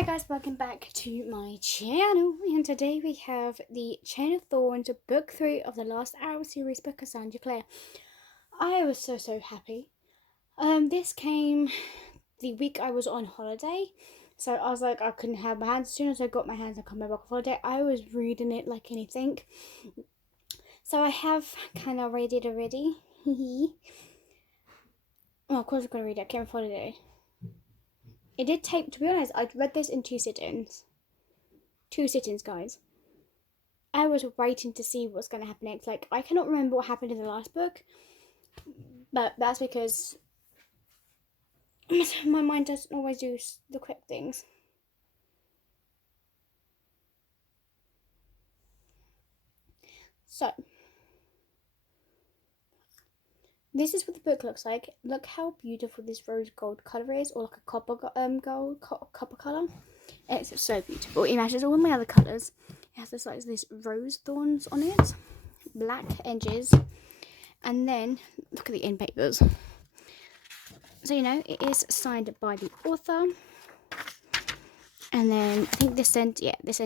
Hi guys, welcome back to my channel, and today we have the Chain of Thorns book 3 of the last hour series by Cassandra Clare. I was so happy. This came the week I was on holiday, so I was like, I couldn't have my hands. As soon as I got my hands on my book of holiday, I was reading it like anything. So I have kind of read it already. Well, of course I'm going to read it. I came on holiday. It did take, to be honest, I read this in 2 sittings. 2 sittings, guys. I was waiting to see what's going to happen next. Like, I cannot remember what happened in the last book, but that's because my mind doesn't always do the quick things. So, this is what the book looks like. Look how beautiful this rose gold colour is, or like a copper copper colour. It's so beautiful. It matches all my other colours. It has this rose thorns on it, black edges, and then look at the end papers. So it is signed by the author, and then I think this end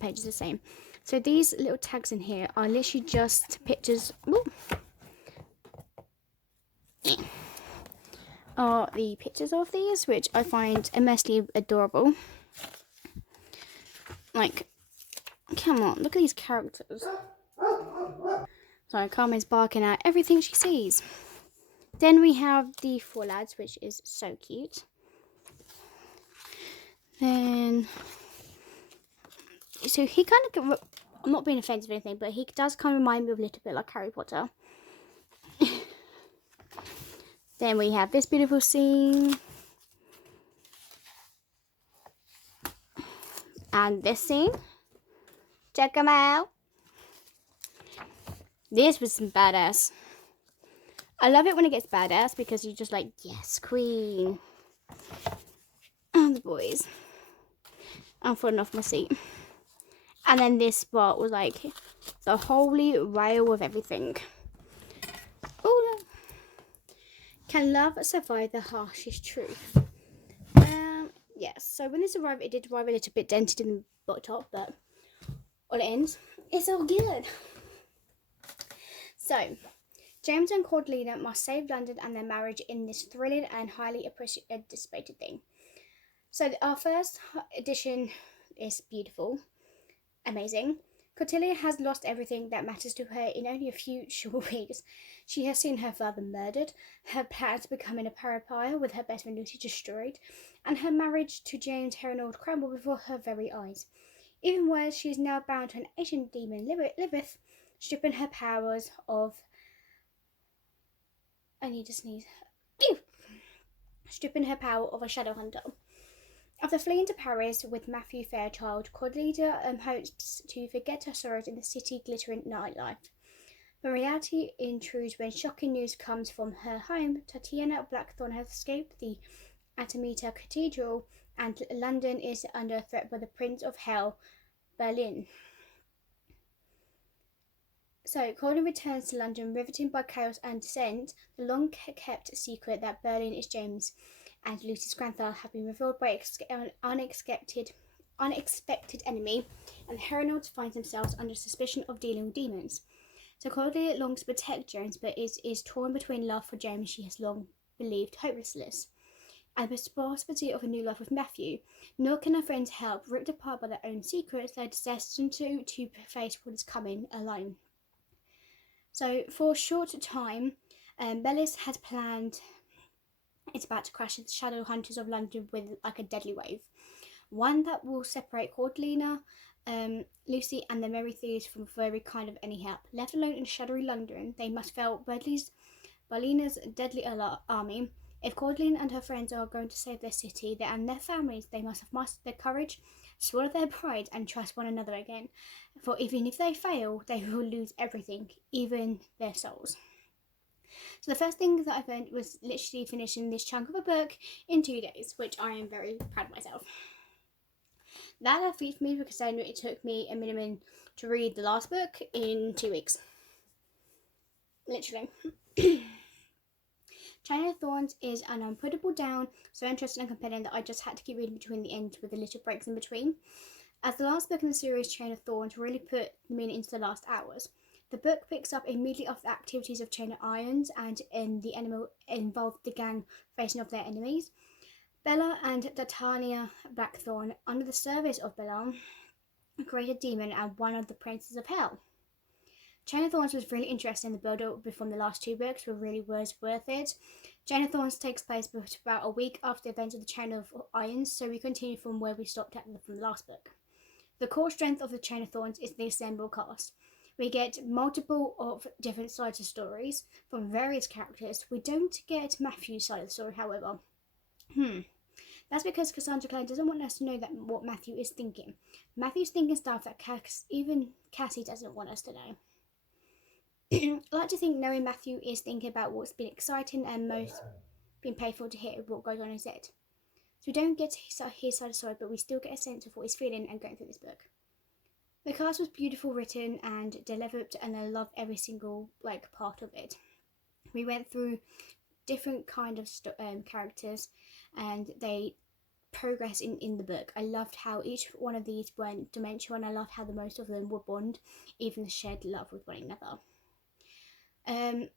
page is the same. So these little tags in here are literally just pictures. Are the pictures of these, which I find immensely adorable. Like, come on, look at these characters. Sorry, Carmen's barking at everything she sees. Then we have the 4 lads, which is so cute. Then, so he kind of, I'm not being offensive or anything, but he does kind of remind me of a little bit like Harry Potter. Then we have this beautiful scene. And this scene. Check them out. This was some badass. I love it when it gets badass because you're just like, yes, queen. And the boys. I'm falling off my seat. And then this spot was like the holy rail of everything. Oh, no. Can love survive the harshest truth? Yes. So when this arrived, it did arrive a little bit dented in the top, but on it ends, it's all good. So, James and Cordelia must save London and their marriage in this thrilling and highly anticipated thing. So our first edition is beautiful, amazing. Cordelia has lost everything that matters to her in only a few short weeks. She has seen her father murdered, her plans becoming a pariah with her best friend Lucy destroyed, and her marriage to James Herenold crumble before her very eyes. Even worse, she is now bound to an ancient demon, Liveth, stripping her powers of... I need to sneeze. Stripping her power of a shadow hunter. After fleeing to Paris with Matthew Fairchild, Cordelia hopes to forget her sorrows in the city glittering nightlife. But reality intrudes when shocking news comes from her home. Tatiana Blackthorne has escaped the Atamita Cathedral, and London is under threat by the Prince of Hell, Berlin. So, Cordelia returns to London, riveted by chaos and dissent. The long-kept secret that Berlin is James and Lucy's grandfather have been revealed by an unexpected enemy, and the Herenold finds themselves under suspicion of dealing with demons. So Cordelia longs to protect James, but is torn between love for James she has long believed hopeless, and the responsibility of a new life with Matthew. Nor can her friends help. Ripped apart by their own secrets, they're destined to face what is coming alone. So for a short time, Bellis has planned... It's about to crash the shadow hunters of London with like a deadly wave. One that will separate Cordelia, Lucy and the merry thieves from very kind of any help. Left alone in shadowy London, they must fell Berlina's deadly army. If Cordelia and her friends are going to save their city and their families, they must have mastered their courage, swallow their pride, and trust one another again. For even if they fail, they will lose everything, even their souls. So the first thing that I learned was literally finishing this chunk of a book in 2 days, which I am very proud of myself. That had feat for me because I knew it took me a minimum to read the last book in 2 weeks. Literally. Chain of Thorns is an unputtable down, so interesting and compelling that I just had to keep reading between the ends with the little breaks in between. As the last book in the series, Chain of Thorns really put the meaning into the last hours. The book picks up immediately after the activities of Chain of Irons, and in the enemy involved the gang facing off their enemies. Bella and Datania Blackthorn, under the service of Bella, create a demon and one of the princes of hell. Chain of Thorns was really interesting. The build-up from the last 2 books really was worth it. Chain of Thorns takes place about a week after the events of the Chain of Irons, so we continue from where we stopped at from the last book. The core strength of the Chain of Thorns is the ensemble cast. We get multiple of different sides of stories from various characters. We don't get Matthew's side of the story, however. That's because Cassandra Clare doesn't want us to know that what Matthew is thinking. Matthew's thinking stuff that even Cassie doesn't want us to know. I like to think knowing Matthew is thinking about what's been exciting and most been painful to hear what goes on in his head. So we don't get his side of the story, but we still get a sense of what he's feeling and going through this book. The cast was beautiful written and delivered, and I love every single part of it. We went through different kind of characters, and they progress in the book. I loved how each one of these went dimensional, and I loved how the most of them were bond, even shared love with one another.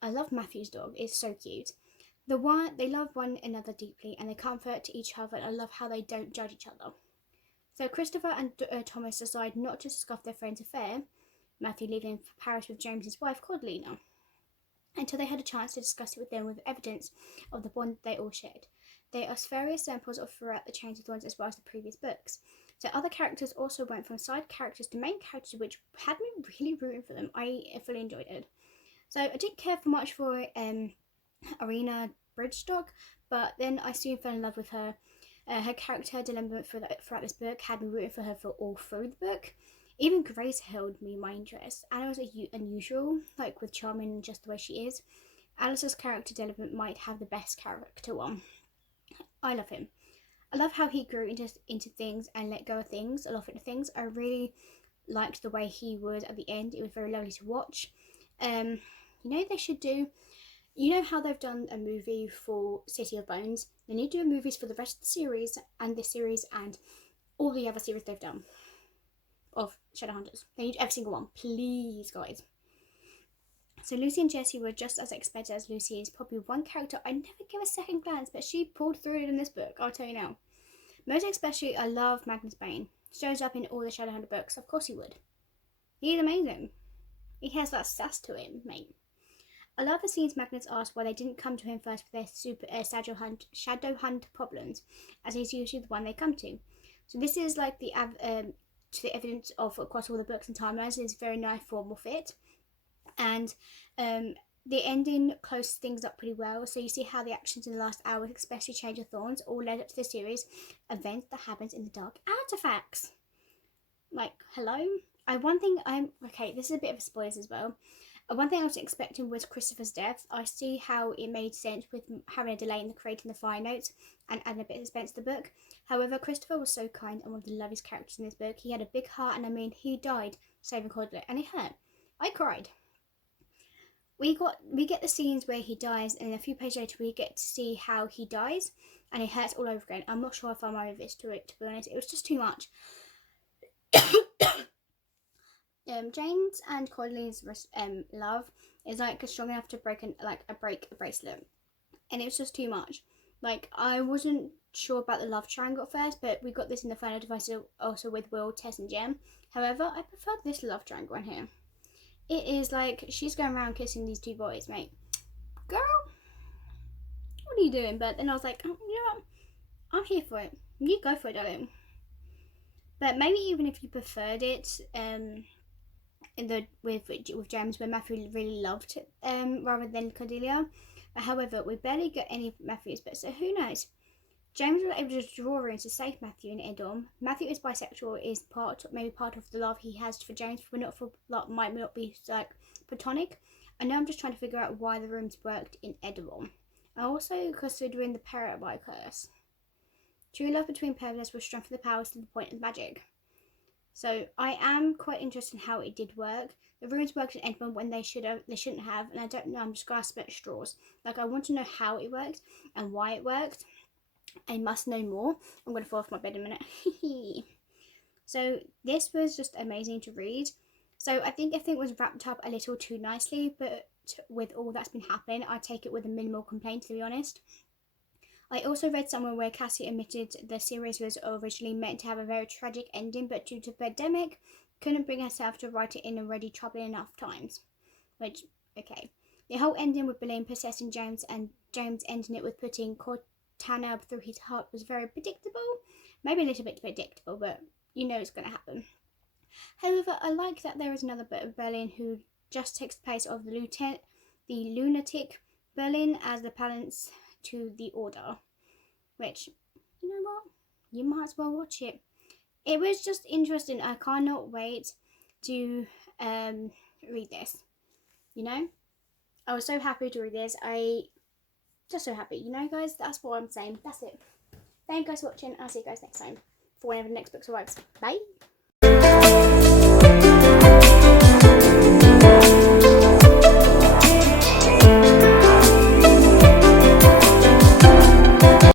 I love Matthew's dog. It's so cute. They love one another deeply, and they comfort each other, and I love how they don't judge each other. So Christopher and Thomas decide not to scuff their friend's affair, Matthew leaving for Paris with James's wife Cordelia, until they had a chance to discuss it with them with evidence of the bond they all shared. There are various samples of throughout the Chain of Thorns as well as the previous books. So other characters also went from side characters to main characters, which had me really rooting for them. I fully enjoyed it. So I didn't care for much for Arena Bridgestock, but then I soon fell in love with her. Her character development throughout this book had me rooting for her for all through the book. Even Grace held me my interest. Anna was unusual, with charming and just the way she is. Alice's character development might have the best character one. I love him. I love how he grew into things and let go of things, a lot of things. I really liked the way he was at the end. It was very lovely to watch. They should do. You know how they've done a movie for City of Bones? They need to do movies for the rest of the series and this series and all the other series they've done of Shadowhunters. They need every single one. Please, guys. So Lucy and Jessie were just as expected as Lucy is. Probably one character I never give a second glance, but she pulled through it in this book, I'll tell you now. Most especially, I love Magnus Bane. Shows up in all the Shadowhunter books. Of course he would. He's amazing. He has that sass to him, mate. I love the scenes Magnus asked why they didn't come to him first with their shadow hunt problems, as he's usually the one they come to. So this is the evidence of across all the books and timelines. It's a very nice formal fit, and the ending closes things up pretty well. So you see how the actions in the last hour, especially Change of Thorns, all led up to the series event that happens in the Dark Artifacts. Hello. This is a bit of a spoilers as well. One thing I was expecting was Christopher's death. I see how it made sense with having a delay in creating the fire notes and adding a bit of suspense to the book. However, Christopher was so kind and one of the loveliest characters in this book. He had a big heart, and he died saving Cordelia, and it hurt. I cried. We get the scenes where he dies, and a few pages later we get to see how he dies, and it hurts all over again. I'm not sure if I'm over this to be honest. It was just too much. James and Cordelia's love is strong enough to break a bracelet, and it was just too much. I wasn't sure about the love triangle at first, but we got this in the final device also with Will, Tess, and Jem. However, I prefer this love triangle in here. It is she's going around kissing these 2 boys, mate. Girl, what are you doing? But then I was like, oh, you know what? I'm here for it. You go for it, darling. But maybe even if you preferred it, with James, where Matthew really loved rather than Cordelia. However, we barely get any Matthews, but so who knows? James was able to draw runes to save Matthew in Edom. Matthew is bisexual, is maybe part of the love he has for James, but might not be platonic. I know I'm just trying to figure out why the runes worked in Edom. And also considering the parrot curse. True love between parents will strengthen the powers to the point of magic. So I am quite interested in how it did work. The runes worked in Edmund when they shouldn't have, and I don't know. I'm just grasping at straws. Like, I want to know how it worked and why it worked. I must know more. I'm gonna fall off my bed in a minute. So this was just amazing to read. So I think everything was wrapped up a little too nicely, but with all that's been happening, I take it with a minimal complaint, to be honest. I also read somewhere where Cassie admitted the series was originally meant to have a very tragic ending, but due to the pandemic, couldn't bring herself to write it in already troubling enough times. Which, okay. The whole ending with Boleyn possessing James and James ending it with putting Cortana through his heart was very predictable. Maybe a little bit predictable, but you know it's going to happen. However, I like that there is another bit of Berlin who just takes the place of the lunatic Berlin as the balance to the order. Which, you know what? You might as well watch it. It was just interesting. I cannot wait to read this. You know? I was so happy to read this. Just so happy. You know, guys? That's what I'm saying. That's it. Thank you guys for watching. I'll see you guys next time for whenever the next book arrives. Bye!